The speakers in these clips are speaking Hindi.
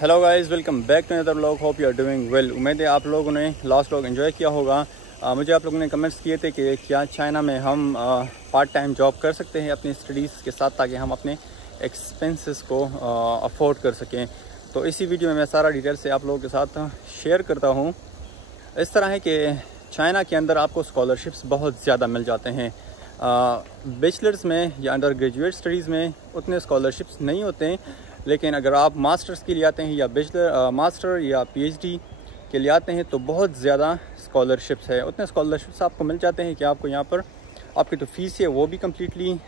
Hello guys, welcome back to another vlog. Hope you are doing well. उम्मीद है आप लोगों ने लास्ट व्लॉग एंजॉय किया होगा। मुझे आप लोगों ने कमेंट्स किए थे कि क्या चाइना में हम पार्ट टाइम जॉब कर सकते हैं अपनी स्टडीज़ के साथ, ताकि हम अपने एक्सपेंसेस को अफोर्ड कर सकें। तो इसी वीडियो में मैं सारा डिटेल से आप लोगों के साथ शेयर करता हूँ। इस तरह है कि चाइना के अंदर आपको स्कॉलरशिप्स बहुत ज़्यादा मिल जाते हैं। बैचलर्स में या अंडर ग्रेजुएट स्टडीज़ में उतने स्कॉलरशिप्स नहीं होते हैं, लेकिन अगर आप मास्टर्स के लिए आते हैं या बैचलर मास्टर या पीएचडी के लिए आते हैं तो बहुत ज़्यादा स्कॉलरशिप्स है। उतने स्कॉलरशिप्स आपको मिल जाते हैं कि आपको यहाँ पर आपकी तो फ़ीस है वो भी कम्प्लीटली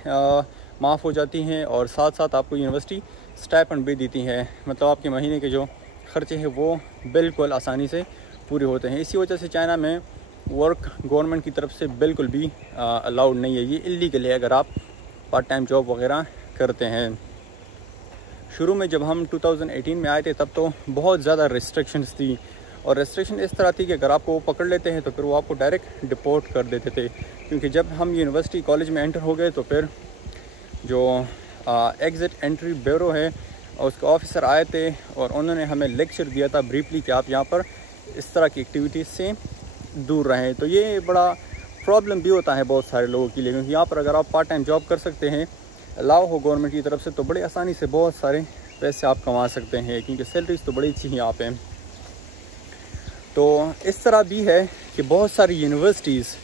माफ़ हो जाती हैं, और साथ साथ आपको यूनिवर्सिटी स्टाइपेंड भी देती है। मतलब आपके महीने के जो खर्चे हैं वो बिल्कुल आसानी से पूरे होते हैं। इसी वजह से चाइना में वर्क गवर्नमेंट की तरफ से बिल्कुल भी अलाउड नहीं है। ये इल्लीगल है अगर आप पार्ट टाइम जॉब वगैरह करते हैं। शुरू में जब हम 2018 में आए थे तब तो बहुत ज़्यादा रिस्ट्रिक्शंस थी, और रिस्ट्रिक्शन इस तरह थी कि अगर आपको वो पकड़ लेते हैं तो फिर वो आपको डायरेक्ट डिपोर्ट कर देते थे। क्योंकि जब हम यूनिवर्सिटी कॉलेज में एंटर हो गए तो फिर जो एग्ज़िट एंट्री ब्यूरो है उसके ऑफिसर आए थे और उन्होंने हमें लेक्चर दिया था ब्रीफली कि आप यहाँ पर इस तरह की एक्टिविटीज़ से दूर रहें। तो ये बड़ा प्रॉब्लम भी होता है बहुत सारे लोगों के लिए, क्योंकि यहाँ पर अगर आप पार्ट टाइम जॉब कर सकते हैं, अलाउ हो गवर्नमेंट की तरफ से, तो बड़े आसानी से बहुत सारे पैसे आप कमा सकते हैं, क्योंकि सैलरीज तो बड़ी अच्छी हैं यहाँ पे। तो इस तरह भी है कि बहुत सारी यूनिवर्सिटीज़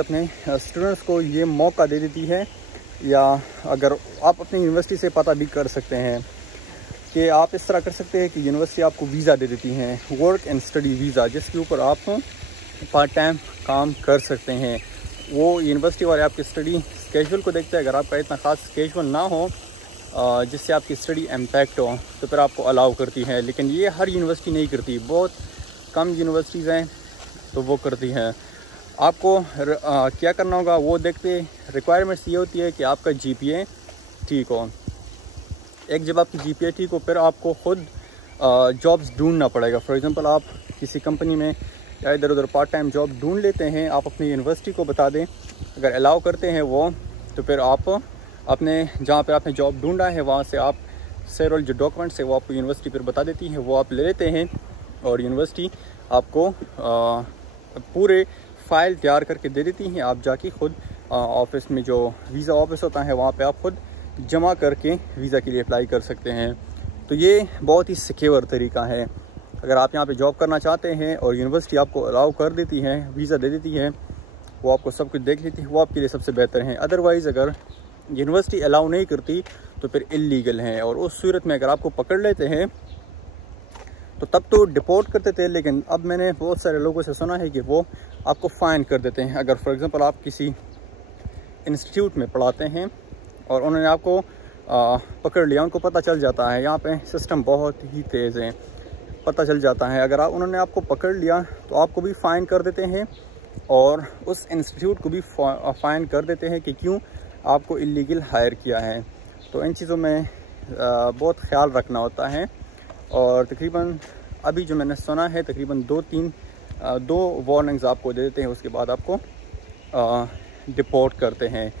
अपने स्टूडेंट्स को ये मौका दे देती है, या अगर आप अपनी यूनिवर्सिटी से पता भी कर सकते हैं कि आप इस तरह कर सकते हैं कि यूनिवर्सिटी आपको वीज़ा दे देती हैं, वर्क एंड स्टडी वीज़ा, जिसके ऊपर आप पार्ट टाइम काम कर सकते हैं। वो यूनिवर्सिटी वाले आपकी स्टडी स्केजुअल को देखते हैं। अगर आपका इतना ख़ास स्केजुअल ना हो जिससे आपकी स्टडी इम्पैक्ट हो तो फिर आपको अलाउ करती है, लेकिन ये हर यूनिवर्सिटी नहीं करती। बहुत कम यूनिवर्सिटीज़ हैं तो वो करती हैं। आपको क्या करना होगा वो देखते, रिक्वायरमेंट्स ये होती है कि आपका जीपीए ठीक हो। एक जब आपकी जीपीए ठीक हो फिर आपको ख़ुद जॉब्स ढूंढना पड़ेगा। फॉर एग्ज़ाम्पल आप किसी कंपनी में या इधर उधर पार्ट टाइम जॉब ढूंढ लेते हैं, आप अपनी यूनिवर्सिटी को बता दें, अगर अलाउ करते हैं वो, तो फिर आप अपने जहाँ पे आपने जॉब ढूंढा है वहाँ से आप सेवरल जो डॉक्यूमेंट्स है वो आपको यूनिवर्सिटी फिर बता देती है, वो आप ले लेते हैं, और यूनिवर्सिटी आपको पूरे फाइल तैयार करके दे देती हैं। आप जाके ख़ुद ऑफिस में जो वीज़ा ऑफिस होता है वहाँ पे आप ख़ुद जमा करके वीज़ा के लिए अप्लाई कर सकते हैं। तो ये बहुत ही सिक्योर तरीका है। अगर आप यहाँ पे जॉब करना चाहते हैं और यूनिवर्सिटी आपको अलाउ कर देती है, वीज़ा दे देती है, वो आपको सब कुछ देख लेती है, वो आपके लिए सबसे बेहतर है। अदरवाइज़ अगर यूनिवर्सिटी अलाउ नहीं करती तो फिर इल्लीगल है, और उस सूरत में अगर आपको पकड़ लेते हैं तो तब तो डिपोर्ट करते थे, लेकिन अब मैंने बहुत सारे लोगों से सुना है कि वो आपको फ़ाइन कर देते हैं। अगर फॉर एग्ज़ाम्पल आप किसी इंस्टीट्यूट में पढ़ाते हैं और उन्होंने आपको पकड़ लिया, उनको पता चल जाता है, यहाँ पे सिस्टम बहुत ही तेज़ है, पता चल जाता है। अगर उन्होंने आपको पकड़ लिया तो आपको भी फ़ाइन कर देते हैं, और उस इंस्टीट्यूट को भी फ़ाइन कर देते हैं कि क्यों आपको इल्लीगल हायर किया है। तो इन चीज़ों में बहुत ख्याल रखना होता है। और तकरीबन अभी जो मैंने सुना है तकरीबन 2 वार्निंग्स आपको दे देते हैं, उसके बाद आपको डिपोर्ट करते हैं।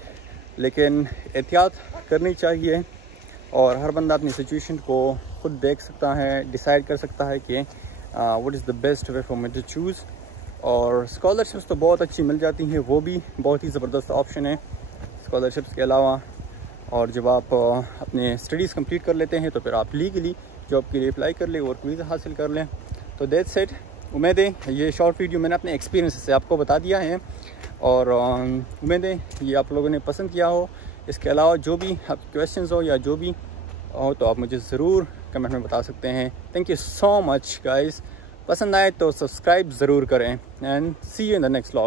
लेकिन एहतियात करनी चाहिए, और हर बंदा अपनी सिचुएशन को खुद देख सकता है, डिसाइड कर सकता है कि what is the best way for me to choose. और स्कॉलरशिप्स तो बहुत अच्छी मिल जाती हैं, वो भी बहुत ही ज़बरदस्त ऑप्शन है स्कॉलरशिप्स के अलावा। और जब आप अपने स्टडीज़ कंप्लीट कर लेते हैं तो फिर आप लीगली जॉब के लिए अप्लाई कर लें और वीज़ा हासिल कर लें। तो दैट्स इट। उम्मीद है ये शॉर्ट वीडियो मैंने अपने एक्सपीरियंस से आपको बता दिया है, और उम्मीद है ये आप लोगों ने पसंद किया हो। इसके अलावा जो भी आप क्वेश्चंस हो या जो भी हो तो आप मुझे ज़रूर कमेंट में बता सकते हैं। Thank you so much guys. पसंद आए तो सब्सक्राइब ज़रूर करें, and see you in the next vlog.